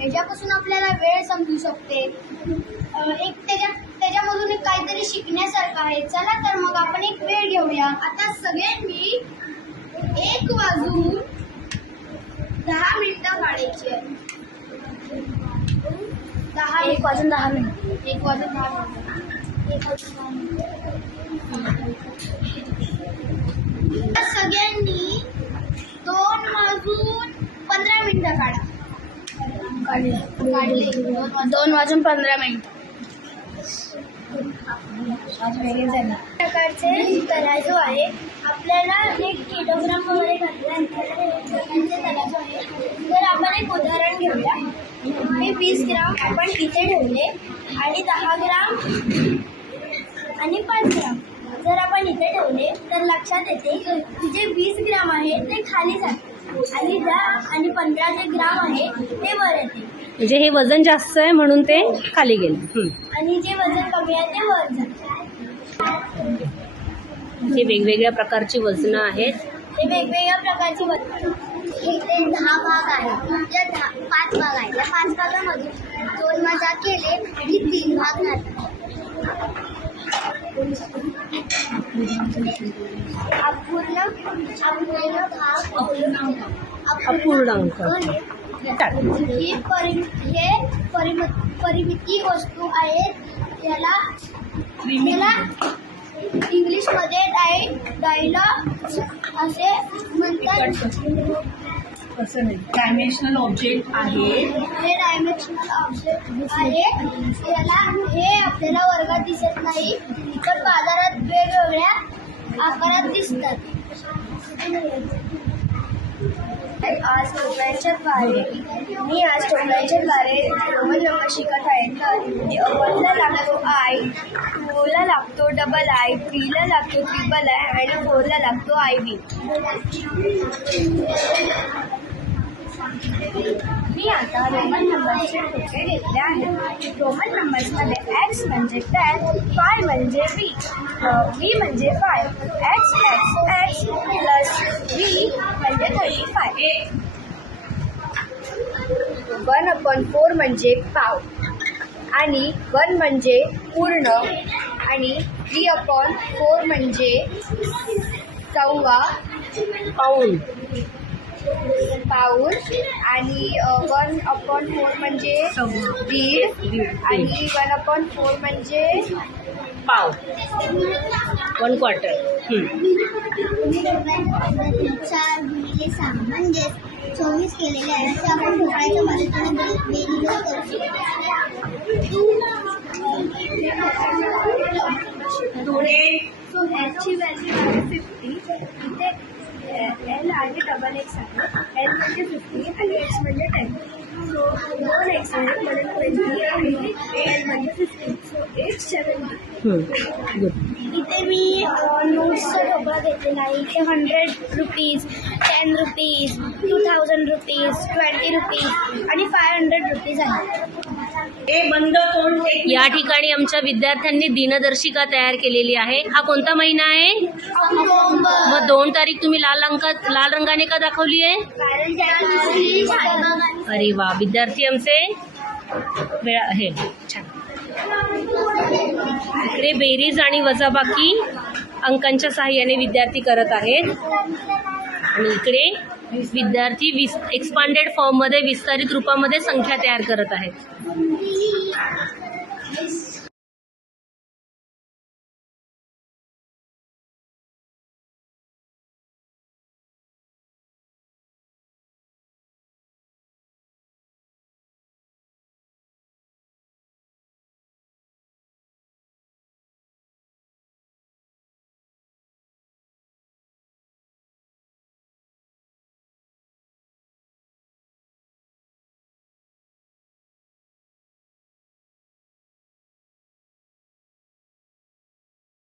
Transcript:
याच्यापासून आपल्याला वेळ समजू शकते. एक त्याच्यामधून एक काहीतरी शिकण्यासारखं आहे. चला तर मग आपण एक वेळ घेऊया. आता सगळ्यांनी 1 वाजून 10 मिनिटं काढायची आहे. 1 वाजून 10 मिनिटं. 1 वाजून 10 मिनिटं. सगळ्यांनी 2 वाजून 15 मिनिटं काढा. काढले 2 वाजून 15 मिनिटं. प्रकारचे तराजू आहे. आपल्याला 1 किलोग्राम वगैरे घातल्यानंतर तराजू आहे. तर आपण एक उदाहरण घेऊया. हे 20 ग्राम आपण इथे ठेवले आणि 10 ग्राम आणि 5 ग्राम जर आपण इथे ठेवले तर लक्षात येते की जे 20 ग्राम आहे ते खाली जाते आणि 10 आणि 15 जे ग्राम आहे ते वर येते. म्हणजे हे वजन जास्त आहे म्हणून ते खाली गेले आणि जे वजन कमी आहे ते वर जाते. हे वेगवेगळ्या प्रकारची वजनं आहेत. हे वेगवेगळ्या प्रकारची वजन. हे 10 भाग आहेत. जे 5 भाग आहेत. या 5 भागामधून 2 वजा केले की 3 भाग राहतात. अपूर्णांक ही परिमिती वस्तू आहेत. याला इंग्लिशमध्ये डायला असे म्हणतात. असं नाही, डायमेन्शनल ऑब्जेक्ट आहे. हे डायमेन्शनल ऑब्जेक्ट आहे. याला हे आपल्याला वर्गात दिसत नाही पण बाजारात वेगवेगळ्या आकारात दिसतात. आज टोपल्याच्या द्वारे रोमन नंबर शिकत आहे. तर 1 ला लागतो I, 2 ला लागतो I, 3 ला लागतो I आणि 4 ला लागतो IB. मी आता रोमन नंबरचे टोपे घेतले आहेत. रोमन नंबर्समध्ये X म्हणजे 10, Y म्हणजे V म्हणजे 5, X प्लस V म्हणजे 35. 1/4 म्हणजे पाव आणि 1 म्हणजे पूर्ण आणि 3/4 म्हणजे सव्वा पाऊण आणि 1/4 म्हणजे दीड आणि 1/4 म्हणजे पाव 1/4. 4 गुणिले 6 म्हणजे 24 केलेले आहे. ते आपण ठोकळ्याच्या मदतीने बेरीज करू शकतो. याची व्हॅल्यू आहे 50. इथे L आणि XX आहे. L म्हणजे 50 आणि X म्हणजे 10. सो 2X आहे म्हणून 20 आणि L म्हणजे 50. सो 870. इथे मी नोट्सचा डबा घेतलेला आहे. इथे 100 रुपीज, 10 रुपीज, 2000 रुपीज, 20 रुपीज आणि 500 रुपीज आहे. या ठिकाणी आमच्या विद्यार्थ्यांनी दिनदर्शिका तयार केलेली आहे. हा कोणता महिना आहे? मग 2 तारीख तुम्ही लाल रंगाने का दाखवली आहे? अरे वा, विद्यार्थी आमचे वेळा आहे छान. इकडे बेरीज आणि वजाबाकी अंकांच्या सहाय्याने विद्यार्थी करत आहेत आणि इकडे विद्यार्थी एक्सपांडेड फॉर्म मध्ये विस्तारित रूपामध्ये संख्या तयार करत आहेत.